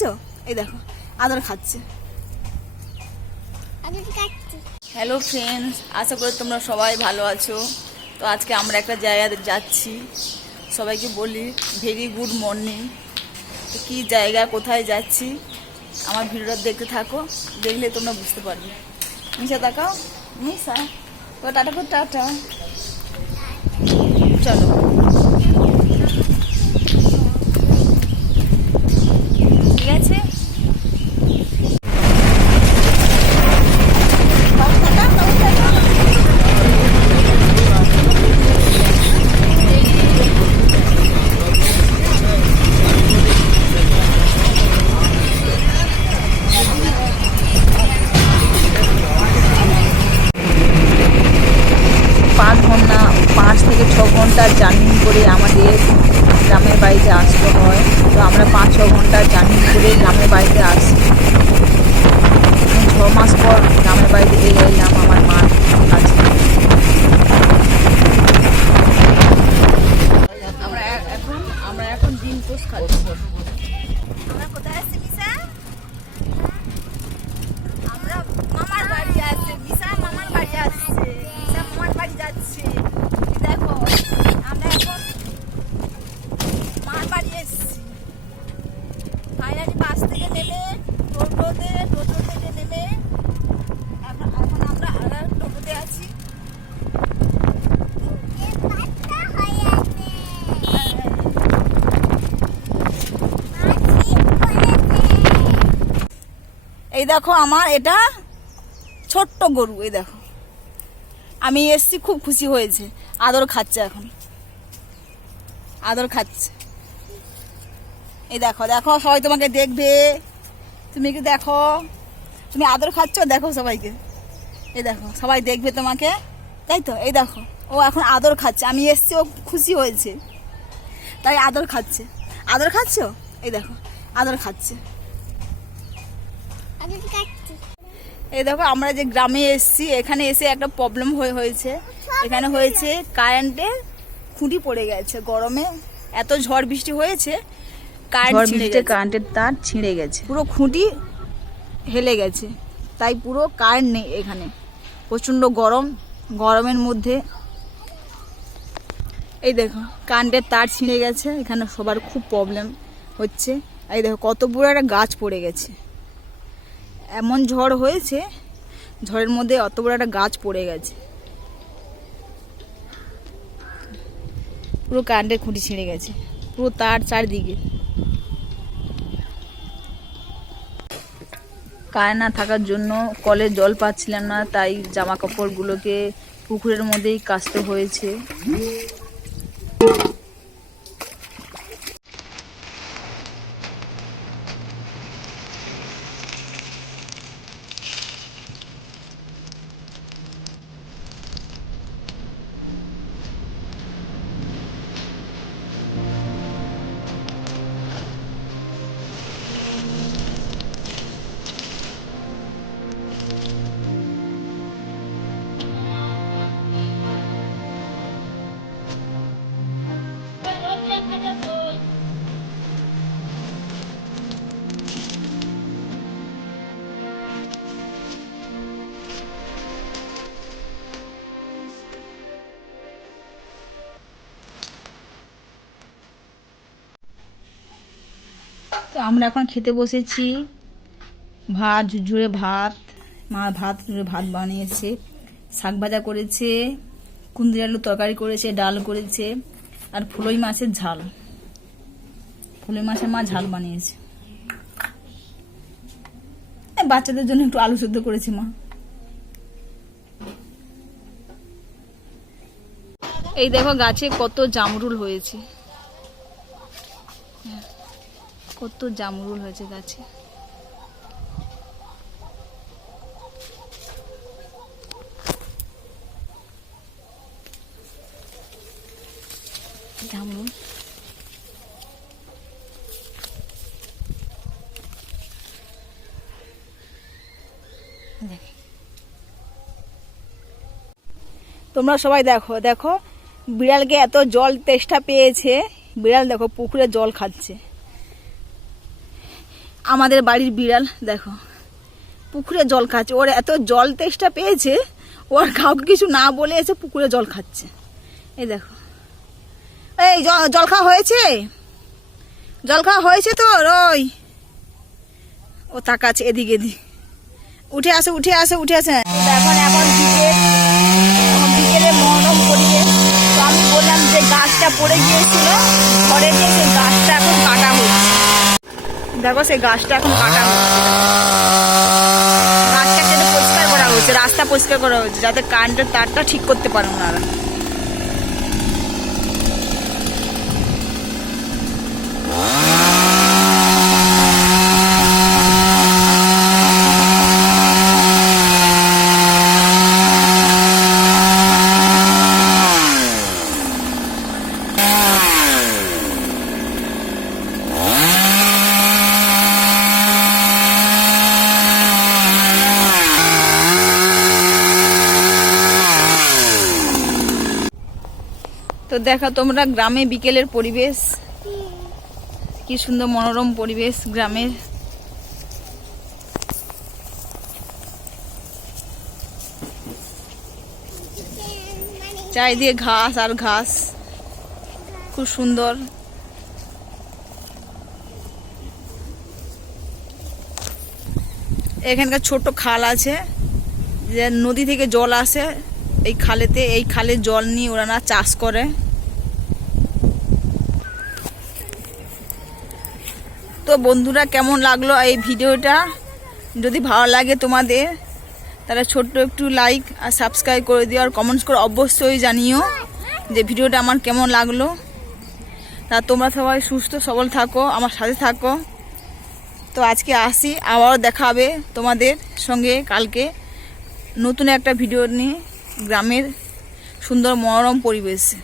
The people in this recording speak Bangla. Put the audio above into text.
এই দেখো আদর খাচ্ছে। হ্যালো ফ্রেন্ডস, আশা করি তোমরা সবাই ভালো আছো। তো আজকে আমরা একটা জায়গাতে যাচ্ছি, সবাইকে বলি ভেরি গুড মর্নিং। তো কী জায়গা, কোথায় যাচ্ছি আমার ভিডিওটা দেখতে থাকো, দেখলে তোমরা বুঝতে পারবে। মিশা তাকাও, মিশা তো টাটা করে টাটা, চলো। ঠিক আছে, পাঁচ থেকে ছ ঘন্টার জার্নি করে আমাদের গ্রামের বাড়িতে আসতে হয়। তো আমরা 5-6 ঘন্টার জার্নি করে গ্রামের বাড়িতে আসি। 6 মাস পর গ্রামের বাড়িতে এলাম আমার মার কাছে। আমরা এখন দিন পোষ খাচ্ছি। আমরা কোথায় আসছি মিশা? আমরা মামার বাড়ি আসছে। মিশা মামার বাড়ি আসছে, মিশা মামার বাড়ি যাচ্ছে। দেখো আমরা এখন মামার বাড়ি এসছি। ফাইনালি বাস থেকে নেমে টোটো থেকে নেমে এখন আমরা আবার টোটোতে আছি। এই দেখো আমার এটা ছোট্ট গরু, এই দেখো আমি এসছি, খুব খুশি হয়েছে। আদর খাচ্ছে, এখন আদর খাচ্ছে। এই দেখো দেখো, সবাই তোমাকে দেখবে, তুমি কি দেখো, তুমি আদর খাচ্ছ, দেখো সবাইকে। এই দেখো সবাই দেখবে তোমাকে, তাই তো। এই দেখো ও এখন আদর খাচ্ছে, আমি এসছি, ও খুশি হয়েছে তাই আদর খাচ্ছে। আদর খাচ্ছ, এই দেখো আদর খাচ্ছে। এই দেখো আমরা যে গ্রামে এসেছি, এখানে এসে একটা প্রবলেম হয়েছে। এখানে হয়েছে কারেন্টের খুঁটি পড়ে গেছে। গরমে এত ঝড় বৃষ্টি হয়েছে, কারেন্টের তার ছিঁড়ে গেছে, পুরো খুঁটি হেলে গেছে, তাই পুরো কারেন্ট নেই এখানে। প্রচণ্ড গরমের মধ্যে এই দেখো কারেন্টের তার ছিঁড়ে গেছে, এখানে সবার খুব প্রবলেম হচ্ছে। এই দেখো কত বড় একটা গাছ পড়ে গেছে। এমন ঝড় হয়েছে, ঝড়ের মধ্যে অত বড় একটা গাছ পড়ে গেছে, পুরো কারেন্টের খুঁটি ছিঁড়ে গেছে, পুরো তার চারদিকে। কারেন্ট না থাকার জন্য কলে জল পাচ্ছিলাম না, তাই জামা কাপড়গুলোকে পুকুরের মধ্যেই কাচতে হয়েছে। তো আমরা এখন খেতে বসেছি। ভাত, ঝুরঝুরে ভাত, মা ভাত বানিয়েছে, শাক ভাজা করেছে, কুঁদরি আলুর তরকারি করেছে, ডাল করেছে, আর ফুলই মাছের ঝাল। ফুলই মাছের মা ঝাল বানিয়েছে। বাচ্চাদের জন্য একটু আলু সেদ্ধ করেছে মা। এই দেখো গাছে কত জামরুল হয়েছে, কত জামরুল হয়েছে গাছে। জামরুল তোমরা সবাই দেখো দেখো, বিড়ালকে এত জল তেষ্টা পেয়েছে, বিড়াল দেখো পুকুরে জল খাচ্ছে। আমাদের বাড়ির বিড়াল দেখো পুকুরে জল খাচ্ছে। ওর এত জল তেষ্টা পেয়েছে, ওর কাউকে কিছু না বলে এসে পুকুরে জল খাচ্ছে। এই দেখো, এই জল খাওয়া হয়েছে, জল খাওয়া হয়েছে তো ওই ও তাকাচ্ছে এদিকে এদিকে। উঠে আসে উঠে আসে উঠে আসে। এখন এখন বিকেলে মনোরম পরিবেশ। তো আমি বললাম যে গাছটা পড়ে গিয়েছিল ঘরে গিয়ে, সেই গাছটা এখন কাটা হচ্ছে। দেখো সেই গাছটা এখন কাটা হচ্ছে, গাছটা কেটে পরিষ্কার করা হচ্ছে, রাস্তা পরিষ্কার করা হচ্ছে যাতে কারেন্টের তারটা ঠিক করতে পারে ওনারা। তো দেখো তোমরা গ্রামে বিকেলের পরিবেশ, কি সুন্দর মনোরম পরিবেশ গ্রামের। চারিদিকে ঘাস আর ঘাস, খুব সুন্দর। এখানকার ছোট খাল আছে, যে নদী থেকে জল আসে এই খালেতে, এই খালের জল নিয়ে ওরা না চাষ করে। তো বন্ধুরা কেমন লাগলো এই ভিডিওটা? যদি ভালো লাগে তোমাদের তাহলে ছোট্ট একটু লাইক আর সাবস্ক্রাইব করে দিও, আর কমেন্টস করে অবশ্যই জানিও যে ভিডিওটা আমার কেমন লাগলো। তা তোমরা সবাই সুস্থ সবল থাকো, আমার সাথে থাকো। তো আজকে আসি, আবারও দেখা হবে তোমাদের সঙ্গে কালকে নতুন একটা ভিডিও নিয়ে গ্রামের সুন্দর মনোরম পরিবেশে।